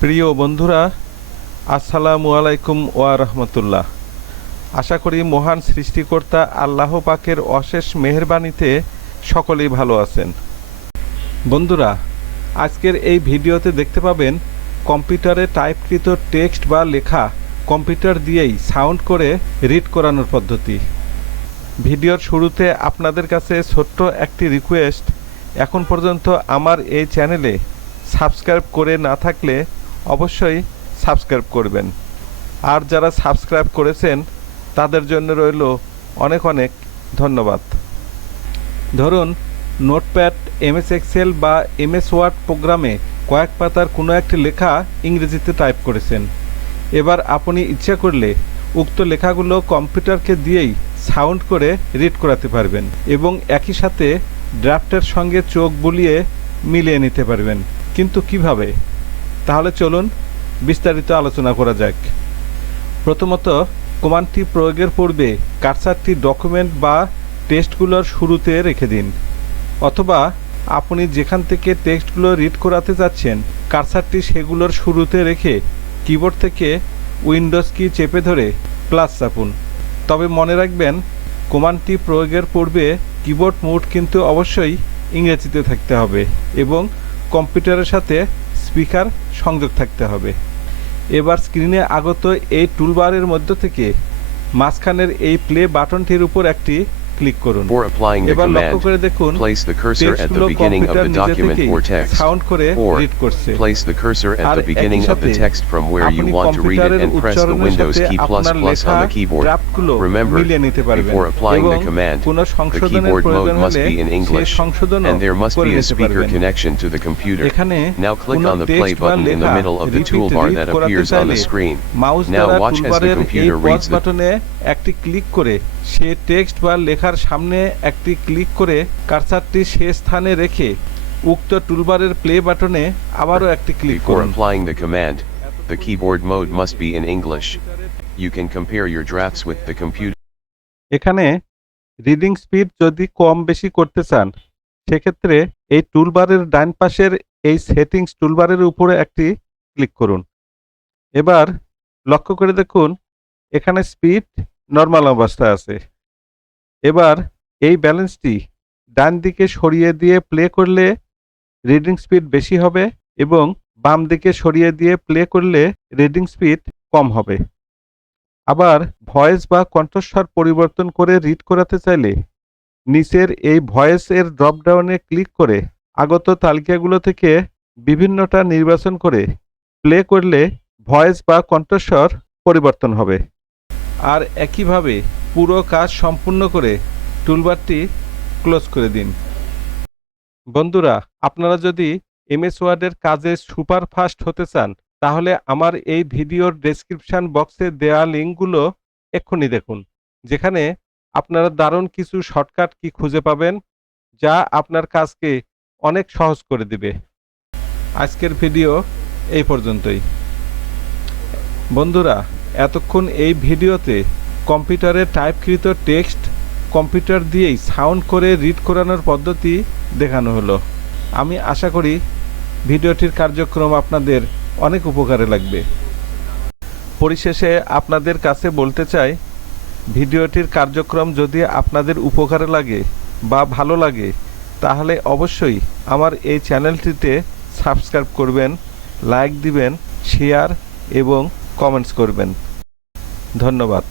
প্রিয় বন্ধুরা, আসসালামু আলাইকুম ওয়া রাহমাতুল্লাহ। আশা করি মহান সৃষ্টিকর্তা আল্লাহ পাকের অশেষ মেহেরবানিতে সকলেই ভালো আছেন। বন্ধুরা, আজকের এই ভিডিওতে দেখতে পাবেন কম্পিউটারে টাইপকৃত টেক্সট বা লেখা কম্পিউটার দিয়েই সাউন্ড করে রিড করানোর পদ্ধতি। ভিডিওর শুরুতে আপনাদের কাছে ছোট্ট একটি রিকোয়েস্ট, এখন পর্যন্ত আমার এই চ্যানেলে সাবস্ক্রাইব করে না থাকলে অবশ্যই সাবস্ক্রাইব করবেন। আর যারা সাবস্ক্রাইব করেছেন, তাদের জন্য রইল অনেক অনেক ধন্যবাদ। ধরুন, নোটপ্যাড, এমএস এক্সেল বা এমএস ওয়ার্ড প্রোগ্রামে কয়েক পাতার কোনো একটি লেখা ইংরেজিতে টাইপ করেছেন। এবার আপনি ইচ্ছা করলে উক্ত লেখাগুলো কম্পিউটারকে দিয়েই সাউন্ড করে রিড করাতে পারবেন এবং একই সাথে ড্রাফটের সঙ্গে চোখ বুলিয়ে মিলিয়ে নিতে পারবেন। কিন্তু কীভাবে? তাহলে চলুন বিস্তারিত আলোচনা করা যাক। প্রথমত, কমান্ডটি প্রয়োগের পূর্বে কার্সারটি ডকুমেন্ট বা টেক্সটগুলোর শুরুতে রেখে দিন। অথবা, আপনি যেখান থেকে টেক্সটগুলো রিড করাতে যাচ্ছেন, কার্সারটি সেগুলোর শুরুতে রেখে কিবোর্ড থেকে উইন্ডোজ কি চেপে ধরে প্লাস চাপুন। তবে মনে রাখবেন, কমান্ডটি প্রয়োগের পূর্বে কিবোর্ড মোড কিন্তু অবশ্যই ইংরেজিতে থাকতে হবে এবং কম্পিউটারের সাথে স্পিকার সংযোগ থাকতে হবে। এবার স্ক্রিনে আগত এই টুলবারের মধ্য থেকে মাঝখানের এই প্লে বাটনটির উপর একটি ক্লিক করুন For applying the এবার লক্ষ্য command, করে দেখুন place the cursor at টেক্সটগুলো the beginning of computer the নিজে document থেকেই or text. সাউন্ড করে Or, রিড করছে place the cursor at R the beginning একই of the সাথে text from where you আপনি want to read it কম্পিউটারের and press the উচ্চারণের Windows সাথে key plus আপনার plus লেখা on the keyboard. ড্রাফটগুলো Remember, মিলিয়ে নিতে পারবেন before applying এবং the command, কোনো the সংশোধনের keyboard প্রয়োজন mode must হলে be in সেই English, সংশোধনও and there must করে be a নিতে speaker পারবেন connection to the computer. এখানে Now click কোনো on the play text বা button in the লেখা middle of the repeat toolbar read that করাতে appears on চাইলে the screen. মাউস Now দ্বারা watch as the টুলবারের এই computer পজ reads the বাটনে একটি ক্লিক করে সে টেক্সট বা লেখার সামনে একটি ক্লিক করে কার্সারটি সে স্থানে রেখে উক্ত টুলবারের প্লে বাটনে আবারও একটি ক্লিক করুন applying the command, the keyboard mode must be in English. You can compare your drafts with the computer. এখানে রিডিং স্পিড যদি কম বেশি করতে চান সেক্ষেত্রে এই টুলবারের ডান পাশের এই সেটিংস টুলবারের উপরে একটি ক্লিক করুন এবার লক্ষ্য করে দেখুন এখানে স্পিড নর্মাল অবস্থায় আছে। এবার এই ব্যালেন্সটি ডান দিকে সরিয়ে দিয়ে প্লে করলে রিডিং স্পিড বেশি হবে এবং বাম দিকে সরিয়ে দিয়ে প্লে করলে রিডিং স্পিড কম হবে। আবার ভয়েস বা কণ্ঠস্বর পরিবর্তন করে রিড করাতে চাইলে নিচের এই ভয়েস এর ড্রপডাউনে ক্লিক করে আগত তালিকাগুলো থেকে বিভিন্নটা নির্বাচন করে প্লে করলে ভয়েস বা কণ্ঠস্বর পরিবর্তন হবে। আর একইভাবে পুরো কাজ সম্পূর্ণ করে টুলবারটি ক্লোজ করে দিন। বন্ধুরা, আপনারা যদি এমএস ওয়ার্ডের কাজে সুপার ফাস্ট হতে চান, তাহলে আমার এই ভিডিওর ডেসক্রিপশন বক্সে দেওয়া লিঙ্কগুলো এক্ষুনি দেখুন, যেখানে আপনারা দারুণ কিছু শর্টকাট কি খুঁজে পাবেন, যা আপনার কাজকে অনেক সহজ করে দিবে। আজকের ভিডিও এই পর্যন্তই। বন্ধুরা এতক্ষণ এই ভিডিওতে কম্পিউটারে টাইপকৃত টেক্সট কম্পিউটার দিয়েই সাউন্ড করে রিড করানোর পদ্ধতি দেখানো হলো। আমি আশা করি ভিডিওটির কার্যক্রম আপনাদের অনেক উপকারে লাগবে। পরিশেষে আপনাদের কাছে বলতে চাই, ভিডিওটির কার্যক্রম যদি আপনাদের উপকারে লাগে বা ভালো লাগে, তাহলে অবশ্যই আমার এই চ্যানেলটিতে সাবস্ক্রাইব করবেন, লাইক দিবেন, শেয়ার এবং কমেন্টস করবেন। ধন্যবাদ।